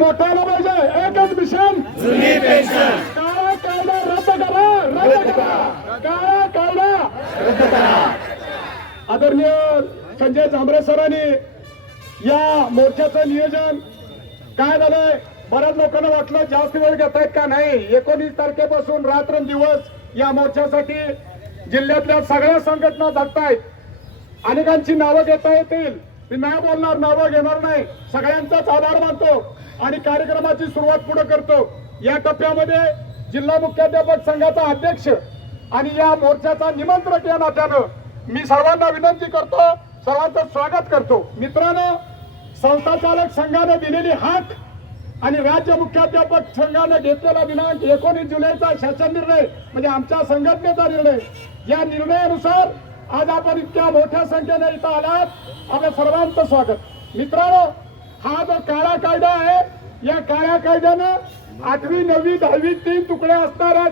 मोठा आला पाहिजे. एकच मिशन. जुनी पेन्शन. काळा कायदा रद्द करा. रद्द करा. काळा कायदा. रद्द करा. आदरणीय संजय जांभरे सरांनी या मोर्चाचं नियोजन काय झालंय? बऱ्याच लोकांना वाटलं जास्त वेळ घेत आहेत का नाही? एकोणीस तारखेपासून रात्रंदिवस या मोर्चासाठी जिल्ह्यातल्या सगळ्या संघटना जगतायत. अनेकांची नावं घेता येतील. मी नाही बोलणार नावं घेणार नाही. सगळ्यांचाच आभार मानतो आणि कार्यक्रमाची सुरुवात पुढे करतो. या टप्प्यामध्ये जिल्हा मुख्याध्यापक संघाचा अध्यक्ष आणि या मोर्चाचा निमंत्रक या नात्यानं मी सर्वांना विनंती करतो सर्वांचं स्वागत करतो. मित्रांनो संस्था चालक संघाने दिलेली हाक आणि राज्य मुख्याध्यापक संघाने घेतलेला दिनांक एकोणीस जुलैचा शासन निर्णय म्हणजे आमच्या संघटनेचा निर्णय या निर्णयानुसार आज आपण इतक्या मोठ्या संख्येने इथं आलात. आपल्या सर्वांचं स्वागत. मित्रांनो हा जो काळा कायदा आहे या काळ्या कायद्यानं आठवी नववी दहावी तीन तुकडे असणाऱ्या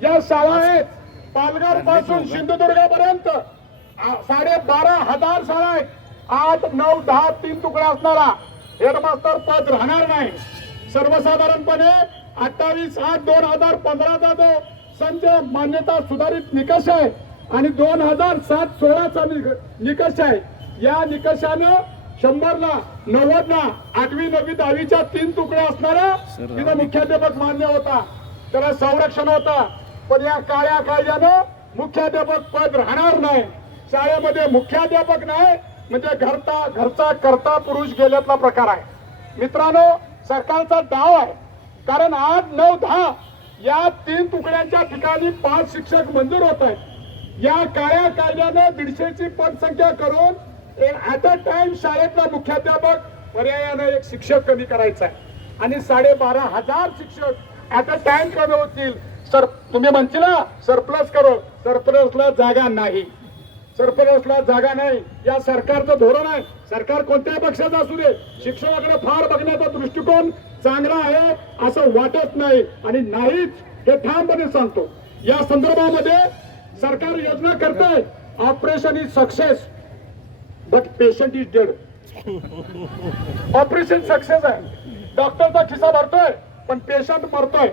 ज्या शाळा आहेत. पालघरपासून सिंधुदुर्गापर्यंत साडे बारा हजार शाळा आहेत. आठ नऊ दहा तीन तुकडे असणारा हेडमास्टर पद राहणार नाही. सर्वसाधारणपणे अठ्ठावीस आठ दोन हजार पंधराचा जो संच मान्यता सुधारित निकष आहे आणि दोन हजार सात सोळाचा निक- निकष आहे. या निकषानं शंभरला नव्वदला आठवी नववी दहावीच्या तीन तुकडे असणारा तिथं मुख्याध्यापक मान्य होता. त्याला संरक्षण होता. पण या काळ्या कायद्यानं मुख्याध्यापक पद राहणार नाही. शाळेमध्ये मुख्याध्यापक नाही म्हणजे घरचा घरचा करता पुरुष गेल्यातला प्रकार आहे. मित्रांनो सरकारचा डाव आहे. कारण आठ नऊ दहा या तीन तुकड्यांच्या ठिकाणी पाच शिक्षक मंजूर होत आहेत. या काळ्या कायद्यानं दीडशेची पदसंख्या करून ऍट अ टाइम शाळेतला मुख्याध्यापक पर्यायानं एक शिक्षक कमी करायचा आहे. आणि साडेबारा हजार शिक्षक ऍट अ टाइम कमी होतील. सर तुम्ही म्हणशील सरप्लस करो. सरप्लसला जागा नाही. सरप्लसला जागा नाही. या सरकारचं धोरण आहे. सरकार कोणत्याही पक्षाचं असू दे. शिक्षणाकडे फार बघण्याचा दृष्टिकोन चांगला आहे असं वाटत नाही. आणि नाहीच हे ठामपणे सांगतो. या संदर्भामध्ये सरकार योजना करतोय operation is success but patient is dead operation success आहे. डॉक्टरचा खिसा भरतोय पण पेशंट मरतोय.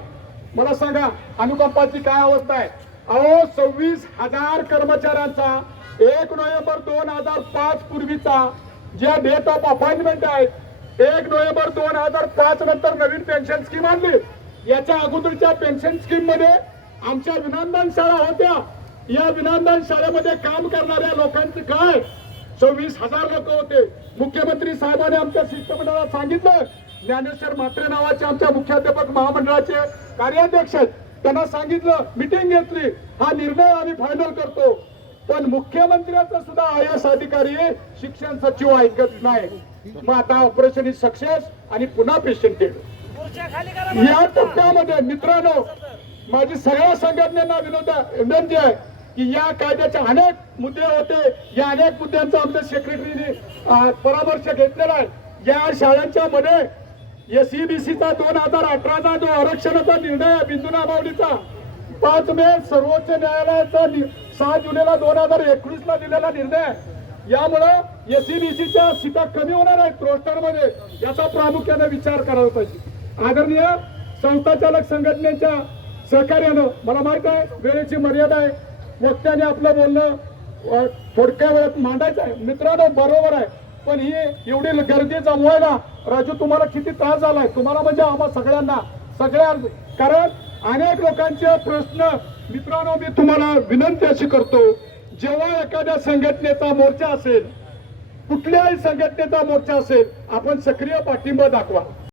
मला सांगा अनुकंपाची काय अवस्था आहे? अहो सव्वीस हजार कर्मचाऱ्यांचा एक नोव्हेंबर दोन हजार पाच पूर्वीचा ज्या डेट ऑफ अपॉइंटमेंट आहे एक नोव्हेंबर दोन हजार पाच नंतर नवीन पेन्शन स्कीम आणली. याच्या अगोदरच्या पेन्शन स्कीममध्ये आमच्या विनंदन शाळा होत्या. या विनांदन शाळेमध्ये काम करणाऱ्या लोकांचं काय? सव्वीस हजार लोक होते. मुख्यमंत्री साहेबांनी आमच्या शिष्टमंडळाला सांगितलं ज्ञानेश्वर म्हात्रे नावाचे आमच्या मुख्याध्यापक महामंडळाचे कार्याध्यक्ष आहेत. त्यांना सांगितलं मिटिंग घेतली. हा निर्णय आम्ही फायनल करतो. पण मुख्यमंत्र्याचा सुद्धा आय एस अधिकारी शिक्षण सचिव ऐकत नाही. मग आता ऑपरेशन इज सक्सेस आणि पुन्हा पेशंट या टप्प्यामध्ये मित्रांनो माझी सगळ्या संघटनेना विनोद विनंती आहे. की या कायद्याचे अनेक मुद्दे होते. या अनेक मुद्द्यांचा आमच्या सेक्रेटरीने परामर्श घेतलेला आहे. या शाळांच्या मध्ये एसईबीसीचा दोन हजार अठराचा जो आरक्षणाचा निर्णय आहे बिंदू पाच मे सर्वोच्च न्यायालयाचा नि- सहा जुलैला दोन हजार एकवीस ला दिलेला निर्णय आहे. यामुळं एसईबीसीच्या सीटा कमी होणार आहेत रोस्टरमध्ये याचा प्रामुख्याने विचार करायला पाहिजे. आदरणीय संस्थाचालक संघटनेच्या सहकार्यानं मला माहीत आहे वेळेची मर्यादा आहे. वक्त्याने आपलं बोलणं थोडक्या वेळात मांडायचं आहे. मित्रांनो बरोबर आहे. पण ही एवढी गर्दी जमवायला राजू तुम्हाला किती त्रास झालाय? तुम्हाला म्हणजे आम्हा सगळ्यांना सगळ्या कारण अनेक लोकांचे प्रश्न मित्रांनो मी तुम्हाला विनंती अशी करतो जेव्हा एखाद्या संघटनेचा मोर्चा असेल कुठल्याही संघटनेचा मोर्चा असेल आपण सक्रिय पाठिंबा दाखवा.